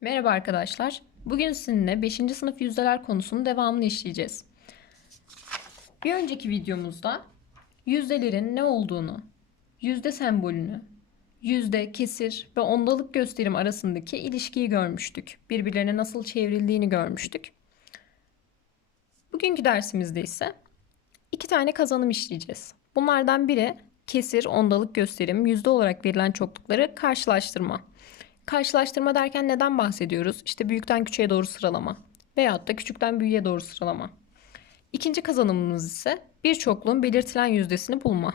Merhaba arkadaşlar. Bugün sizinle 5. sınıf yüzdeler konusunun devamını işleyeceğiz. Bir önceki videomuzda yüzdelerin ne olduğunu, yüzde sembolünü, yüzde, kesir ve ondalık gösterim arasındaki ilişkiyi görmüştük. Birbirlerine nasıl çevrildiğini görmüştük. Bugünkü dersimizde ise iki tane kazanım işleyeceğiz. Bunlardan biri kesir, ondalık gösterim, yüzde olarak verilen çoklukları karşılaştırma. Karşılaştırma derken neden bahsediyoruz? İşte büyükten küçüğe doğru sıralama veyahut da küçükten büyüğe doğru sıralama. İkinci kazanımımız ise bir çokluğun belirtilen yüzdesini bulma.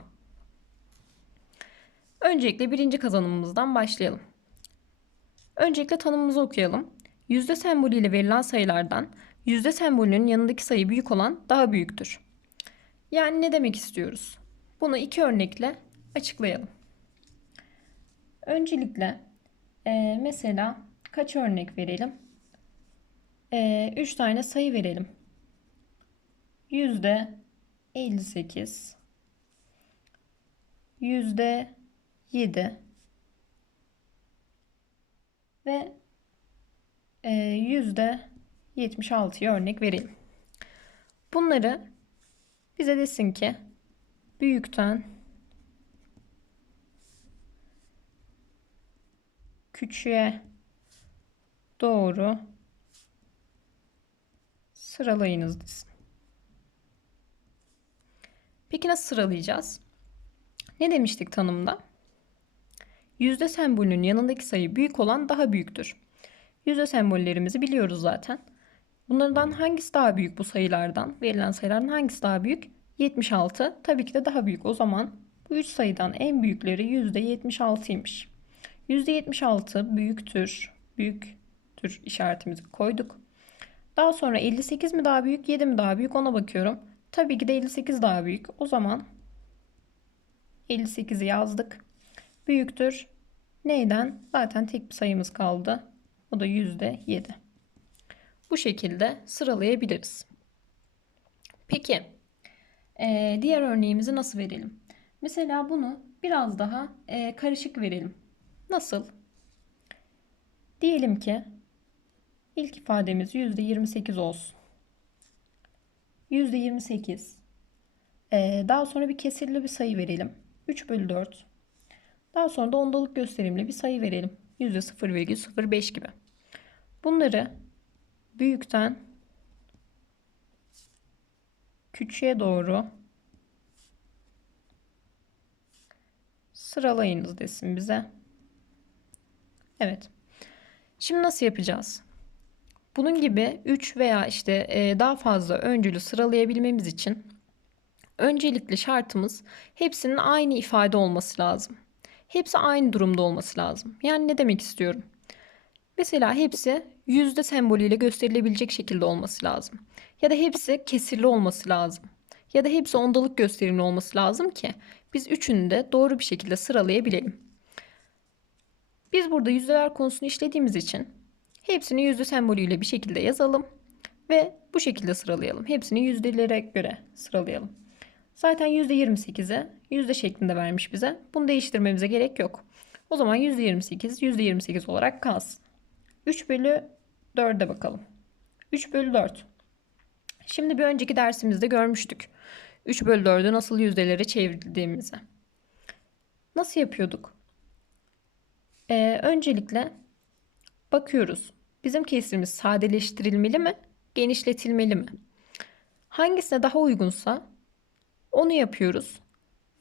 Öncelikle birinci kazanımımızdan başlayalım. Öncelikle tanımımızı okuyalım. Yüzde sembolüyle verilen sayılardan yüzde sembolünün yanındaki sayı büyük olan daha büyüktür. Yani ne demek istiyoruz? Bunu iki örnekle açıklayalım. Öncelikle ee, mesela kaç örnek verelim? Ee, 3 tane sayı verelim. Yüzde 58 Yüzde 7 ve e, yüzde 76'ya örnek verelim. Bunları bize desin ki büyükten küçüğe doğru sıralayınız. Peki nasıl sıralayacağız? Ne demiştik tanımda? Yüzde sembolünün yanındaki sayı büyük olan daha büyüktür. Yüzde sembollerimizi biliyoruz zaten. Bunlardan hangisi daha büyük bu sayılardan? Verilen sayılardan hangisi daha büyük? 76 tabii ki de daha büyük. O zaman bu üç sayıdan en büyükleri yüzde 76'ymış. %76 büyüktür. Büyüktür işaretimizi koyduk. Daha sonra 58 mi daha büyük, 7 mi daha büyük ona bakıyorum. Tabii ki de 58 daha büyük. O zaman 58'i yazdık. Büyüktür. Neyden? Zaten tek bir sayımız kaldı. O da %7. Bu şekilde sıralayabiliriz. Peki ee, diğer örneğimizi nasıl verelim? Mesela bunu biraz daha e, karışık verelim. Nasıl? Diyelim ki ilk ifademiz %28 olsun. %28. Ee, daha sonra bir kesirli bir sayı verelim. 3 bölü 4. Daha sonra da ondalık gösterimli bir sayı verelim. %0,05 gibi. Bunları büyükten küçüğe doğru sıralayınız desin bize. Evet. Şimdi nasıl yapacağız? Bunun gibi 3 veya işte e, daha fazla öncülü sıralayabilmemiz için öncelikli şartımız hepsinin aynı ifade olması lazım. Hepsi aynı durumda olması lazım. Yani ne demek istiyorum? Mesela hepsi yüzde sembolüyle gösterilebilecek şekilde olması lazım. Ya da hepsi kesirli olması lazım. Ya da hepsi ondalık gösterimli olması lazım ki biz üçünü de doğru bir şekilde sıralayabilelim. Biz burada yüzdeler konusunu işlediğimiz için hepsini yüzde sembolüyle bir şekilde yazalım ve bu şekilde sıralayalım. Hepsini yüzdelere göre sıralayalım. Zaten yüzde 28'e yüzde şeklinde vermiş bize. Bunu değiştirmemize gerek yok. O zaman yüzde 28 yüzde 28 olarak kalsın. 3 bölü 4'e bakalım. 3 bölü 4. Şimdi bir önceki dersimizde görmüştük. 3 bölü 4'ü nasıl yüzdelere çevirdiğimizi. Nasıl yapıyorduk? Ee, öncelikle bakıyoruz. Bizim kesirimiz sadeleştirilmeli mi, genişletilmeli mi? Hangisine daha uygunsa onu yapıyoruz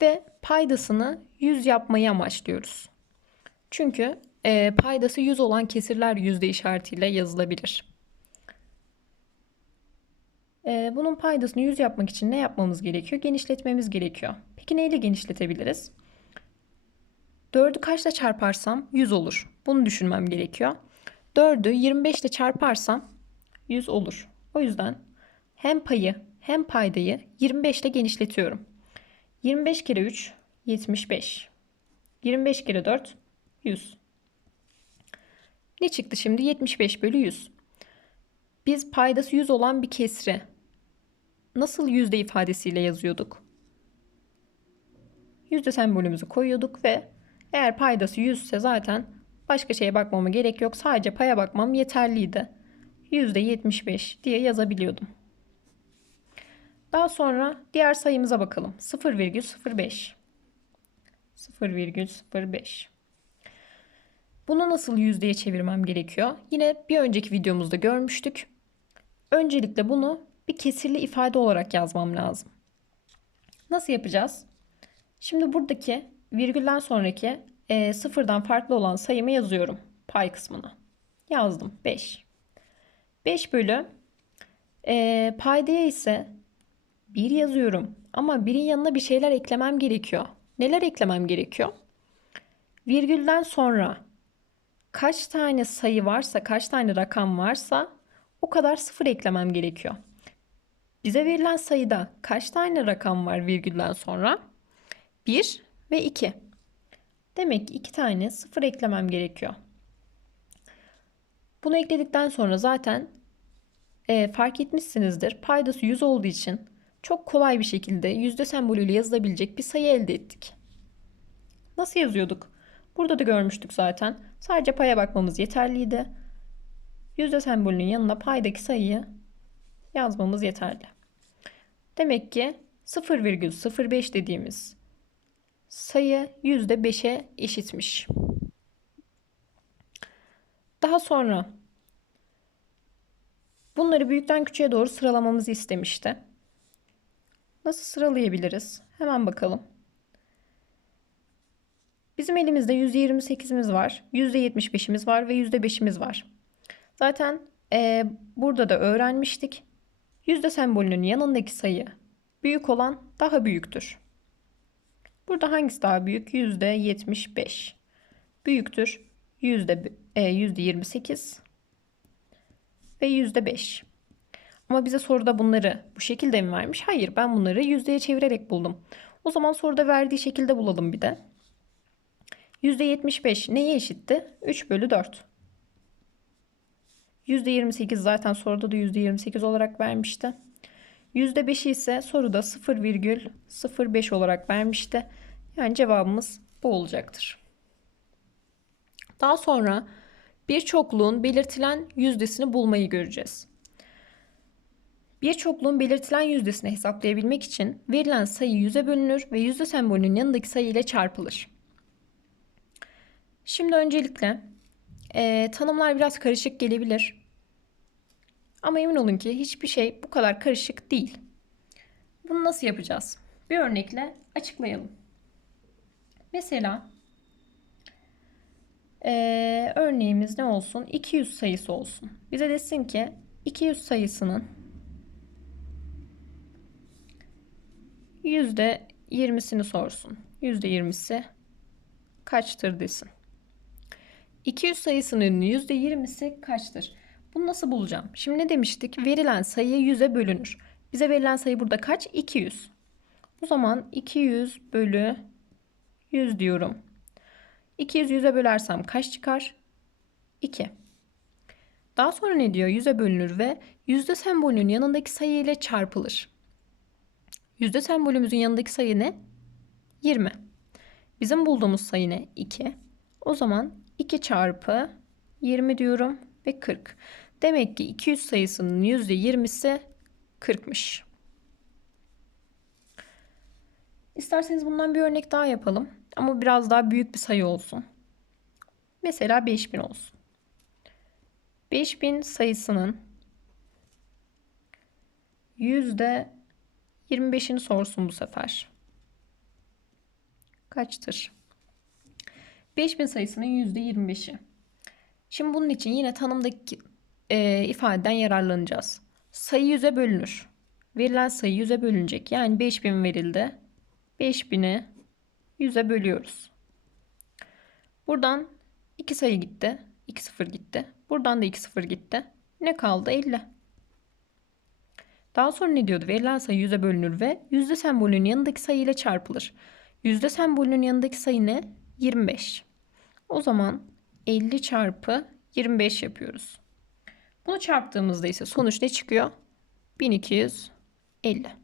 ve paydasını 100 yapmayı amaçlıyoruz. Çünkü e, paydası 100 olan kesirler yüzde işaretiyle yazılabilir. E, bunun paydasını 100 yapmak için ne yapmamız gerekiyor? Genişletmemiz gerekiyor. Peki neyle genişletebiliriz? 4'ü kaçla çarparsam 100 olur. Bunu düşünmem gerekiyor. 4'ü 25 ile çarparsam 100 olur. O yüzden hem payı hem paydayı 25 ile genişletiyorum. 25 kere 3 75. 25 kere 4 100. Ne çıktı şimdi? 75 bölü 100. Biz paydası 100 olan bir kesri nasıl yüzde ifadesiyle yazıyorduk? Yüzde sembolümüzü koyuyorduk ve eğer paydası 100 ise zaten Başka şeye bakmama gerek yok. Sadece paya bakmam yeterliydi. %75 diye yazabiliyordum. Daha sonra diğer sayımıza bakalım. 0,05. 0,05. Bunu nasıl yüzdeye çevirmem gerekiyor? Yine bir önceki videomuzda görmüştük. Öncelikle bunu bir kesirli ifade olarak yazmam lazım. Nasıl yapacağız? Şimdi buradaki virgülden sonraki e, sıfırdan farklı olan sayımı yazıyorum. Pay kısmına. Yazdım. 5. 5 bölü e, paydaya ise 1 yazıyorum. Ama 1'in yanına bir şeyler eklemem gerekiyor. Neler eklemem gerekiyor? Virgülden sonra kaç tane sayı varsa, kaç tane rakam varsa o kadar sıfır eklemem gerekiyor. Bize verilen sayıda kaç tane rakam var virgülden sonra? 1 ve 2. Demek ki 2 tane sıfır eklemem gerekiyor. Bunu ekledikten sonra zaten e, fark etmişsinizdir. Paydası 100 olduğu için çok kolay bir şekilde yüzde sembolüyle yazılabilecek bir sayı elde ettik. Nasıl yazıyorduk? Burada da görmüştük zaten. Sadece paya bakmamız yeterliydi. Yüzde sembolünün yanına paydaki sayıyı yazmamız yeterli. Demek ki 0,05 dediğimiz sayı %5'e eşitmiş. Daha sonra bunları büyükten küçüğe doğru sıralamamızı istemişti. Nasıl sıralayabiliriz? Hemen bakalım. Bizim elimizde %28'imiz var, %75'imiz var ve %5'imiz var. Zaten e, burada da öğrenmiştik. Yüzde sembolünün yanındaki sayı büyük olan daha büyüktür. Burada hangisi daha büyük? Yüzde 75. Büyüktür. Yüzde, e, yüzde 28 ve yüzde 5. Ama bize soruda bunları bu şekilde mi vermiş? Hayır ben bunları yüzdeye çevirerek buldum. O zaman soruda verdiği şekilde bulalım bir de. Yüzde 75 neye eşitti? 3 bölü 4. %28 zaten soruda da %28 olarak vermişti. %5'i ise soruda 0,05 olarak vermişti. Yani cevabımız bu olacaktır. Daha sonra bir çokluğun belirtilen yüzdesini bulmayı göreceğiz. Bir çokluğun belirtilen yüzdesini hesaplayabilmek için verilen sayı yüze bölünür ve yüzde sembolünün yanındaki sayı ile çarpılır. Şimdi öncelikle e, tanımlar biraz karışık gelebilir. Ama emin olun ki hiçbir şey bu kadar karışık değil. Bunu nasıl yapacağız? Bir örnekle açıklayalım. Mesela e, örneğimiz ne olsun? 200 sayısı olsun. Bize desin ki 200 sayısının yüzde 20'sini sorsun. Yüzde 20'si kaçtır desin. 200 sayısının %20'si kaçtır? Bunu nasıl bulacağım? Şimdi ne demiştik? Verilen sayı 100'e bölünür. Bize verilen sayı burada kaç? 200. O zaman 200 bölü 100 diyorum. 200 100'e bölersem kaç çıkar? 2. Daha sonra ne diyor? 100'e bölünür ve yüzde sembolünün yanındaki sayı ile çarpılır. Yüzde sembolümüzün yanındaki sayı ne? 20. Bizim bulduğumuz sayı ne? 2. O zaman 2 çarpı 20 diyorum ve 40. Demek ki 200 sayısının %20'si 40'mış. İsterseniz bundan bir örnek daha yapalım. Ama biraz daha büyük bir sayı olsun. Mesela 5000 olsun. 5000 sayısının %25'ini sorsun bu sefer. Kaçtır? 5000 sayısının %25'i. Şimdi bunun için yine tanımdaki e, ifadeden yararlanacağız. Sayı yüze bölünür. Verilen sayı yüze bölünecek. Yani 5000 verildi. 5000'i yüze bölüyoruz. Buradan 2 sayı gitti. 2 sıfır gitti. Buradan da 2 sıfır gitti. Ne kaldı? 50. Daha sonra ne diyordu? Verilen sayı yüze bölünür ve yüzde sembolünün yanındaki sayı ile çarpılır. Yüzde sembolünün yanındaki sayı ne? 25. O zaman 50 çarpı 25 yapıyoruz. Bunu çarptığımızda ise sonuç ne çıkıyor? 1250.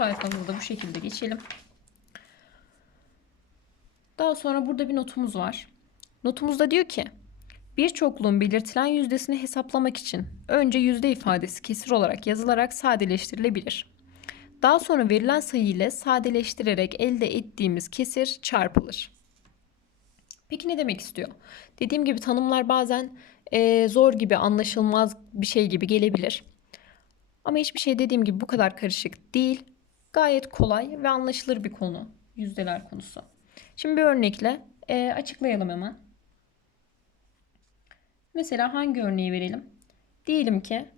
Bu sayfamızda bu şekilde geçelim. Daha sonra burada bir notumuz var. Notumuzda diyor ki bir çokluğun belirtilen yüzdesini hesaplamak için önce yüzde ifadesi kesir olarak yazılarak sadeleştirilebilir. Daha sonra verilen sayı ile sadeleştirerek elde ettiğimiz kesir çarpılır. Peki ne demek istiyor? Dediğim gibi tanımlar bazen e, zor gibi, anlaşılmaz bir şey gibi gelebilir. Ama hiçbir şey dediğim gibi bu kadar karışık değil. Gayet kolay ve anlaşılır bir konu yüzdeler konusu. Şimdi bir örnekle e, açıklayalım hemen. Mesela hangi örneği verelim? Diyelim ki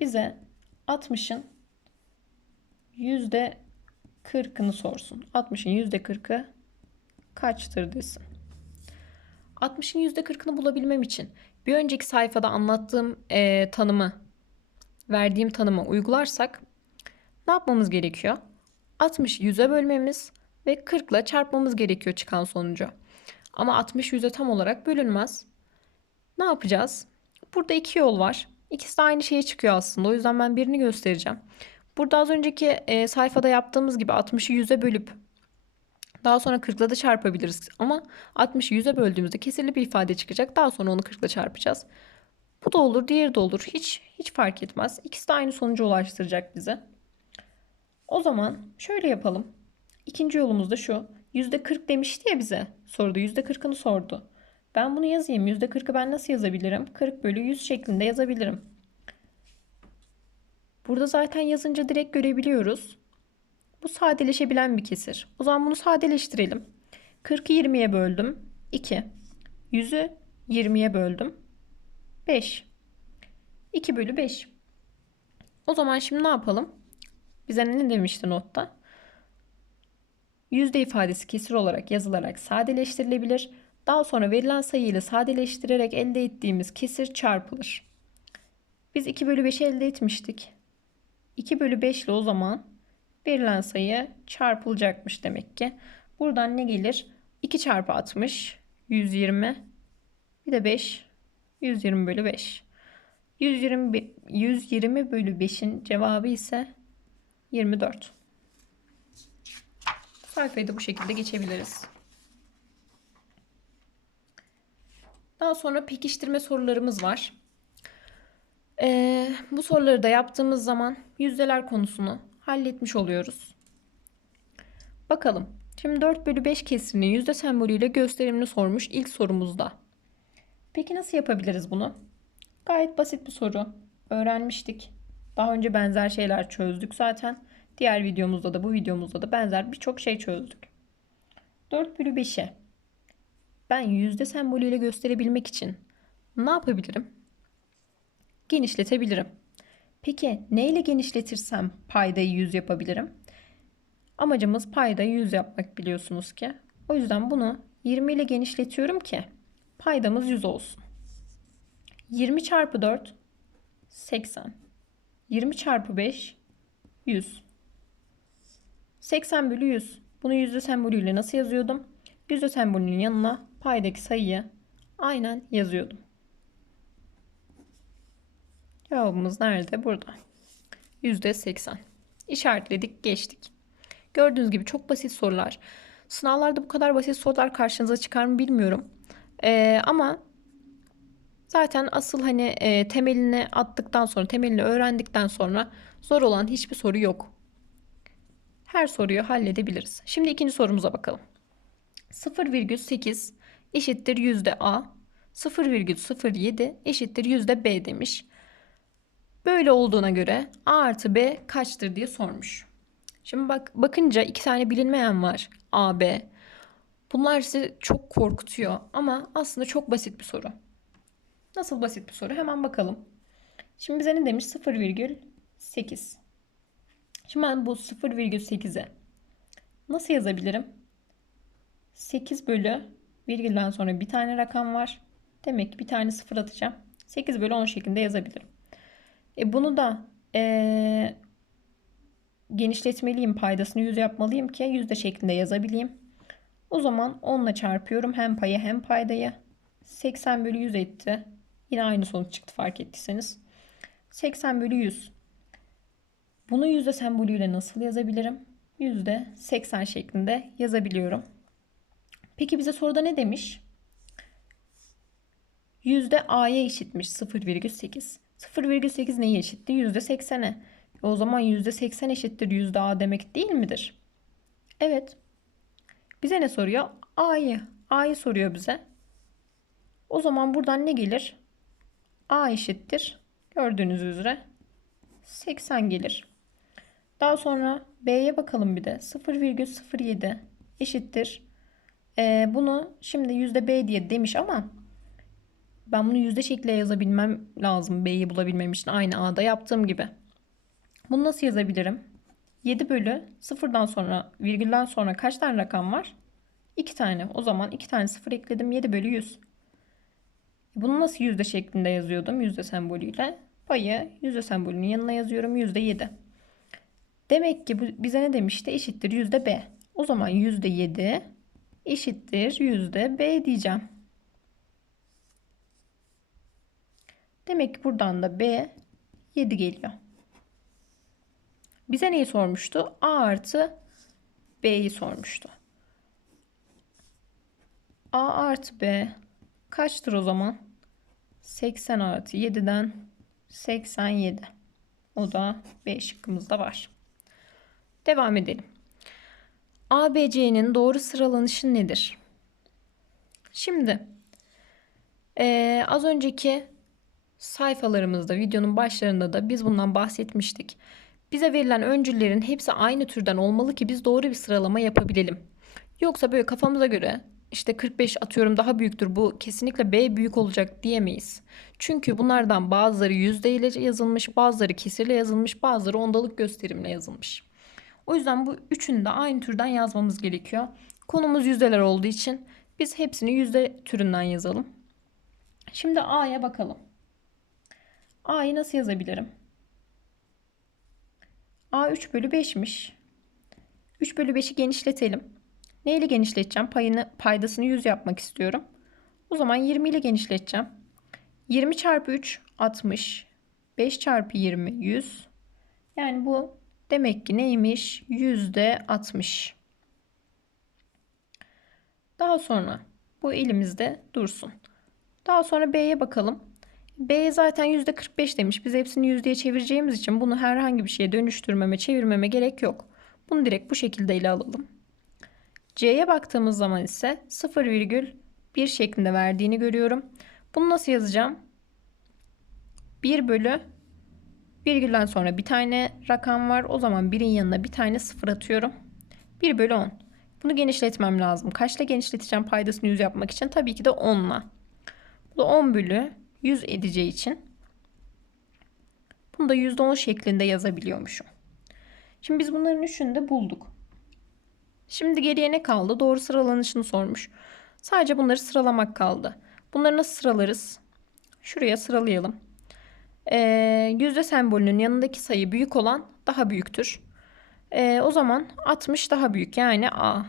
bize 60'ın yüzde 40'ını sorsun. 60'ın yüzde 40'ı kaçtır desin. 60'ın yüzde 40'ını bulabilmem için bir önceki sayfada anlattığım e, tanımı, verdiğim tanımı uygularsak ne yapmamız gerekiyor? 60'ı 100'e bölmemiz ve 40 ile çarpmamız gerekiyor çıkan sonucu. Ama 60 100'e tam olarak bölünmez. Ne yapacağız? Burada iki yol var. İkisi de aynı şeye çıkıyor aslında. O yüzden ben birini göstereceğim. Burada az önceki e, sayfada yaptığımız gibi 60'ı 100'e bölüp daha sonra 40 ile de çarpabiliriz. Ama 60'ı 100'e böldüğümüzde kesirli bir ifade çıkacak. Daha sonra onu 40 ile çarpacağız. Bu da olur, diğeri de olur. Hiç hiç fark etmez. İkisi de aynı sonuca ulaştıracak bize. O zaman şöyle yapalım. İkinci yolumuz da şu. %40 demişti ya bize soruda. %40'ını sordu. Ben bunu yazayım. %40'ı ben nasıl yazabilirim? 40 bölü 100 şeklinde yazabilirim. Burada zaten yazınca direkt görebiliyoruz. Bu sadeleşebilen bir kesir. O zaman bunu sadeleştirelim. 40'ı 20'ye böldüm. 2. 100'ü 20'ye böldüm. 5. 2 bölü 5. O zaman şimdi ne yapalım? Bize ne demişti notta? Yüzde ifadesi kesir olarak yazılarak sadeleştirilebilir. Daha sonra verilen sayı ile sadeleştirerek elde ettiğimiz kesir çarpılır. Biz 2 bölü 5'i elde etmiştik. 2 bölü 5 ile o zaman verilen sayı çarpılacakmış demek ki. Buradan ne gelir? 2 çarpı 60 120 bir de 5 120 bölü 5. 120, 120 bölü 5'in cevabı ise 24. Sayfayı da bu şekilde geçebiliriz. Daha sonra pekiştirme sorularımız var. Ee, bu soruları da yaptığımız zaman yüzdeler konusunu halletmiş oluyoruz. Bakalım. Şimdi 4 bölü 5 kesrini yüzde sembolüyle gösterimini sormuş ilk sorumuzda. Peki nasıl yapabiliriz bunu? Gayet basit bir soru. Öğrenmiştik. Daha önce benzer şeyler çözdük zaten. Diğer videomuzda da bu videomuzda da benzer birçok şey çözdük. 4 bölü 5'e ben yüzde sembolüyle gösterebilmek için ne yapabilirim? Genişletebilirim. Peki neyle genişletirsem paydayı 100 yapabilirim? Amacımız paydayı 100 yapmak biliyorsunuz ki. O yüzden bunu 20 ile genişletiyorum ki paydamız 100 olsun. 20 çarpı 4 80. 20 çarpı 5 100. 80 bölü 100. Bunu yüzde sembolüyle nasıl yazıyordum? Yüzde sembolünün yanına paydaki sayıyı aynen yazıyordum. Cevabımız nerede? Burada. Yüzde 80. İşaretledik, geçtik. Gördüğünüz gibi çok basit sorular. Sınavlarda bu kadar basit sorular karşınıza çıkar mı bilmiyorum. Ee, ama zaten asıl hani e, temelini attıktan sonra, temelini öğrendikten sonra zor olan hiçbir soru yok. Her soruyu halledebiliriz. Şimdi ikinci sorumuza bakalım. 0,8 eşittir yüzde A. 0,07 eşittir yüzde B demiş. Böyle olduğuna göre A artı B kaçtır diye sormuş. Şimdi bak bakınca iki tane bilinmeyen var. A, B. Bunlar sizi çok korkutuyor ama aslında çok basit bir soru. Nasıl basit bir soru? Hemen bakalım. Şimdi bize ne demiş? 0,8. Şimdi ben bu 0,8'e nasıl yazabilirim? 8 bölü virgülden sonra bir tane rakam var. Demek ki bir tane sıfır atacağım. 8 bölü 10 şeklinde yazabilirim. E bunu da e, genişletmeliyim. Paydasını 100 yapmalıyım ki yüzde şeklinde yazabileyim. O zaman 10 ile çarpıyorum. Hem payı hem paydayı. 80 bölü 100 etti. Yine aynı sonuç çıktı fark ettiyseniz. 80 bölü 100. Bunu yüzde sembolüyle nasıl yazabilirim? Yüzde 80 şeklinde yazabiliyorum. Peki bize soruda ne demiş? Yüzde A'ya eşitmiş 0,8. 0,8 neye eşitti? Yüzde 80'e. O zaman yüzde 80 eşittir yüzde A demek değil midir? Evet. Bize ne soruyor? A'yı. A'yı soruyor bize. O zaman buradan ne gelir? A eşittir. Gördüğünüz üzere 80 gelir. Daha sonra B'ye bakalım bir de. 0,07 eşittir. Ee, bunu şimdi yüzde B diye demiş ama ben bunu yüzde şekliyle yazabilmem lazım B'yi bulabilmem için aynı A'da yaptığım gibi. Bunu nasıl yazabilirim? 7 bölü sıfırdan sonra virgülden sonra kaç tane rakam var? 2 tane. O zaman 2 tane sıfır ekledim. 7 bölü 100. Bunu nasıl yüzde şeklinde yazıyordum? Yüzde sembolüyle. Payı yüzde sembolünün yanına yazıyorum. Yüzde 7. Demek ki bu bize ne demişti? Eşittir yüzde B. O zaman yüzde 7 eşittir yüzde B diyeceğim. Demek ki buradan da B 7 geliyor. Bize neyi sormuştu? A artı B'yi sormuştu. A artı B kaçtır o zaman? 80 artı 7'den 87. O da B şıkkımızda var. Devam edelim. ABC'nin doğru sıralanışı nedir? Şimdi ee, az önceki sayfalarımızda videonun başlarında da biz bundan bahsetmiştik. Bize verilen öncüllerin hepsi aynı türden olmalı ki biz doğru bir sıralama yapabilelim. Yoksa böyle kafamıza göre işte 45 atıyorum daha büyüktür bu kesinlikle B büyük olacak diyemeyiz. Çünkü bunlardan bazıları yüzdeyle yazılmış, bazıları kesirle yazılmış, bazıları ondalık gösterimle yazılmış. O yüzden bu üçünü de aynı türden yazmamız gerekiyor. Konumuz yüzdeler olduğu için biz hepsini yüzde türünden yazalım. Şimdi A'ya bakalım. A'yı nasıl yazabilirim? A 3 bölü 5'miş. 3 bölü 5'i genişletelim. Neyle genişleteceğim? Payını, paydasını 100 yapmak istiyorum. O zaman 20 ile genişleteceğim. 20 çarpı 3 60. 5 çarpı 20 100. Yani bu demek ki neymiş? Yüzde 60. Daha sonra bu elimizde dursun. Daha sonra B'ye bakalım. B zaten %45 demiş. Biz hepsini yüzdeye çevireceğimiz için bunu herhangi bir şeye dönüştürmeme, çevirmeme gerek yok. Bunu direkt bu şekilde ele alalım. C'ye baktığımız zaman ise 0,1 şeklinde verdiğini görüyorum. Bunu nasıl yazacağım? 1 bölü virgülden sonra bir tane rakam var. O zaman birin yanına bir tane sıfır atıyorum. 1 bölü 10. Bunu genişletmem lazım. Kaçla genişleteceğim paydasını 100 yapmak için? Tabii ki de 10'la. Bu da 10 bölü 100 edeceği için bunu da %10 şeklinde yazabiliyormuşum. Şimdi biz bunların üçünü de bulduk. Şimdi geriye ne kaldı? Doğru sıralanışını sormuş. Sadece bunları sıralamak kaldı. Bunları nasıl sıralarız? Şuraya sıralayalım. Ee, yüzde sembolünün yanındaki sayı büyük olan daha büyüktür. Ee, o zaman 60 daha büyük yani A.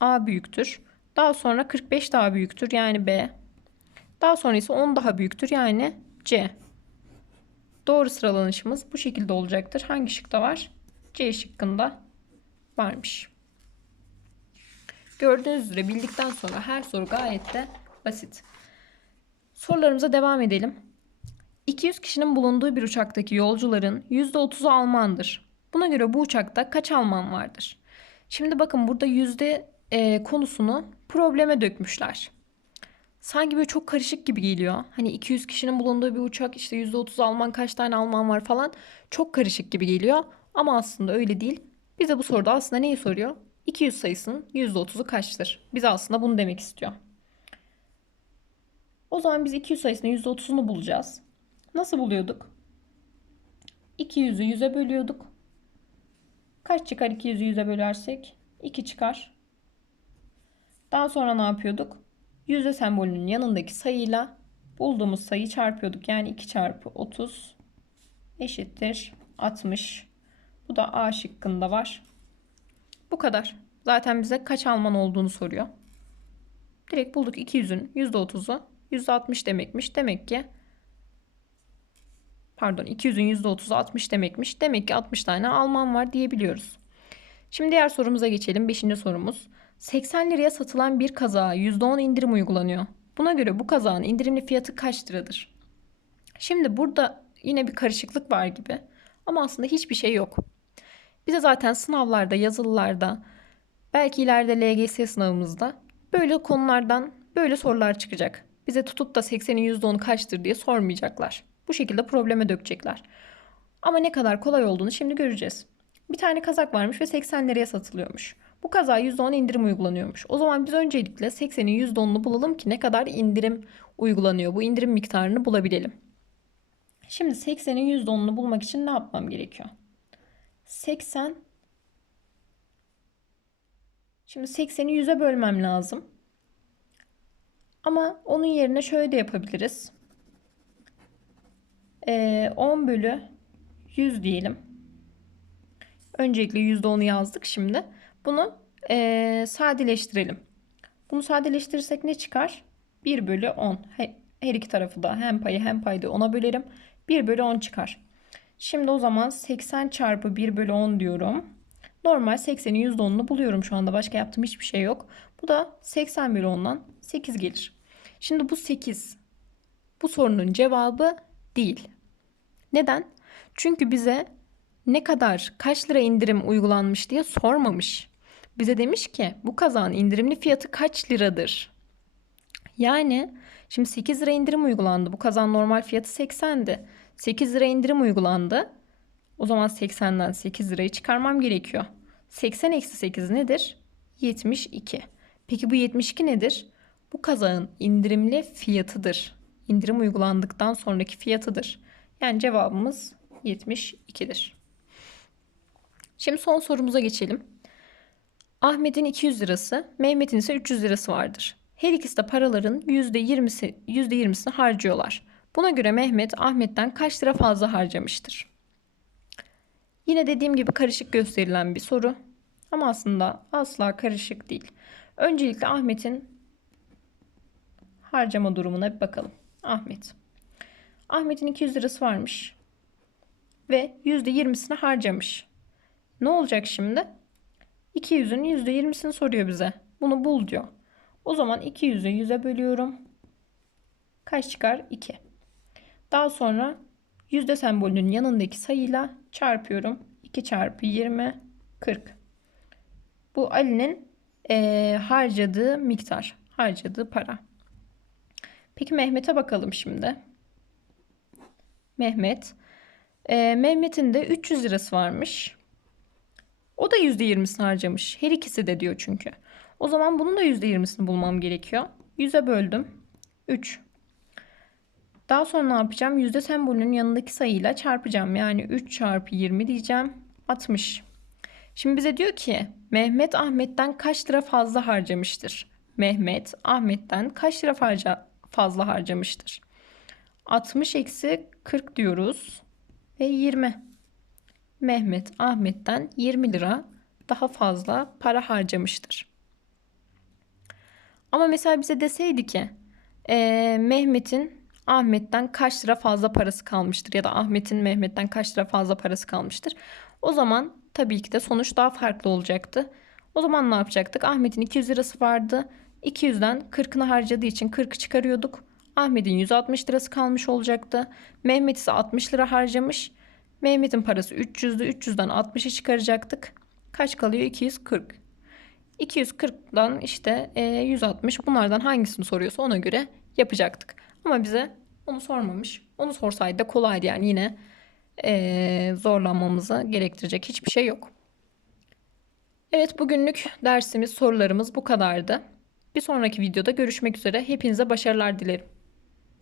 A büyüktür. Daha sonra 45 daha büyüktür yani B. Daha sonra ise 10 daha büyüktür yani C. Doğru sıralanışımız bu şekilde olacaktır. Hangi şıkta var? C şıkkında varmış. Gördüğünüz üzere bildikten sonra her soru gayet de basit. Sorularımıza devam edelim. 200 kişinin bulunduğu bir uçaktaki yolcuların %30'u Almandır. Buna göre bu uçakta kaç Alman vardır? Şimdi bakın burada yüzde e, konusunu probleme dökmüşler sanki böyle çok karışık gibi geliyor. Hani 200 kişinin bulunduğu bir uçak işte %30 Alman kaç tane Alman var falan çok karışık gibi geliyor. Ama aslında öyle değil. Bize bu soruda aslında neyi soruyor? 200 sayısının %30'u kaçtır? Bize aslında bunu demek istiyor. O zaman biz 200 sayısının %30'unu bulacağız. Nasıl buluyorduk? 200'ü 100'e bölüyorduk. Kaç çıkar 200'ü 100'e bölersek? 2 çıkar. Daha sonra ne yapıyorduk? Yüzde sembolünün yanındaki sayıyla bulduğumuz sayıyı çarpıyorduk. Yani 2 çarpı 30 eşittir 60. Bu da A şıkkında var. Bu kadar. Zaten bize kaç Alman olduğunu soruyor. Direkt bulduk 200'ün %30'u %60 demekmiş. Demek ki pardon 200'ün %30'u 60 demekmiş. Demek ki 60 tane Alman var diyebiliyoruz. Şimdi diğer sorumuza geçelim. Beşinci sorumuz. 80 liraya satılan bir kazağa %10 indirim uygulanıyor. Buna göre bu kazağın indirimli fiyatı kaç liradır? Şimdi burada yine bir karışıklık var gibi ama aslında hiçbir şey yok. Bize zaten sınavlarda, yazılılarda, belki ileride LGS sınavımızda böyle konulardan böyle sorular çıkacak. Bize tutup da 80'in %10'u kaçtır diye sormayacaklar. Bu şekilde probleme dökecekler. Ama ne kadar kolay olduğunu şimdi göreceğiz. Bir tane kazak varmış ve 80 liraya satılıyormuş. Bu kazağa %10 indirim uygulanıyormuş. O zaman biz öncelikle 80'in %10'unu bulalım ki ne kadar indirim uygulanıyor. Bu indirim miktarını bulabilelim. Şimdi 80'in %10'unu bulmak için ne yapmam gerekiyor? 80 Şimdi 80'i 100'e bölmem lazım. Ama onun yerine şöyle de yapabiliriz. Ee, 10 bölü 100 diyelim. Öncelikle %10'u yazdık şimdi. Bunu ee, sadeleştirelim. Bunu sadeleştirirsek ne çıkar? 1 bölü 10. Her iki tarafı da hem payı hem payda 10'a bölerim. 1 bölü 10 çıkar. Şimdi o zaman 80 çarpı 1 bölü 10 diyorum. Normal 80'in %10'unu buluyorum şu anda. Başka yaptığım hiçbir şey yok. Bu da 80 bölü 10'dan 8 gelir. Şimdi bu 8 bu sorunun cevabı değil. Neden? Çünkü bize ne kadar kaç lira indirim uygulanmış diye sormamış. Bize demiş ki bu kazağın indirimli fiyatı kaç liradır? Yani şimdi 8 lira indirim uygulandı. Bu kazağın normal fiyatı 80'di. 8 lira indirim uygulandı. O zaman 80'den 8 lirayı çıkarmam gerekiyor. 80 eksi 8 nedir? 72. Peki bu 72 nedir? Bu kazağın indirimli fiyatıdır. İndirim uygulandıktan sonraki fiyatıdır. Yani cevabımız 72'dir. Şimdi son sorumuza geçelim. Ahmet'in 200 lirası, Mehmet'in ise 300 lirası vardır. Her ikisi de paraların %20'si, %20'sini harcıyorlar. Buna göre Mehmet Ahmet'ten kaç lira fazla harcamıştır? Yine dediğim gibi karışık gösterilen bir soru. Ama aslında asla karışık değil. Öncelikle Ahmet'in harcama durumuna bir bakalım. Ahmet. Ahmet'in 200 lirası varmış. Ve %20'sini harcamış. Ne olacak şimdi? 200'ün %20'sini soruyor bize. Bunu bul diyor. O zaman 200'ü 100'e bölüyorum. Kaç çıkar? 2. Daha sonra yüzde sembolünün yanındaki sayıyla çarpıyorum. 2 çarpı 20 40. Bu Ali'nin e, harcadığı miktar, harcadığı para. Peki Mehmet'e bakalım şimdi. Mehmet. E, Mehmet'in de 300 lirası varmış. O da %20'sini harcamış. Her ikisi de diyor çünkü. O zaman bunun da %20'sini bulmam gerekiyor. 100'e böldüm. 3. Daha sonra ne yapacağım? Yüzde sembolünün yanındaki sayıyla çarpacağım. Yani 3 çarpı 20 diyeceğim. 60. Şimdi bize diyor ki Mehmet Ahmet'ten kaç lira fazla harcamıştır? Mehmet Ahmet'ten kaç lira fazla, harcamıştır? 60 eksi 40 diyoruz. Ve 20. Mehmet Ahmet'ten 20 lira daha fazla para harcamıştır. Ama mesela bize deseydi ki e, Mehmet'in Ahmet'ten kaç lira fazla parası kalmıştır ya da Ahmet'in Mehmet'ten kaç lira fazla parası kalmıştır. O zaman tabii ki de sonuç daha farklı olacaktı. O zaman ne yapacaktık? Ahmet'in 200 lirası vardı. 200'den 40'ını harcadığı için 40'ı çıkarıyorduk. Ahmet'in 160 lirası kalmış olacaktı. Mehmet ise 60 lira harcamış. Mehmet'in parası 300'dü. 300'den 60'ı çıkaracaktık. Kaç kalıyor? 240. 240'dan işte 160 e, bunlardan hangisini soruyorsa ona göre yapacaktık. Ama bize onu sormamış. Onu sorsaydı da kolaydı yani yine e, zorlanmamızı gerektirecek hiçbir şey yok. Evet bugünlük dersimiz sorularımız bu kadardı. Bir sonraki videoda görüşmek üzere. Hepinize başarılar dilerim.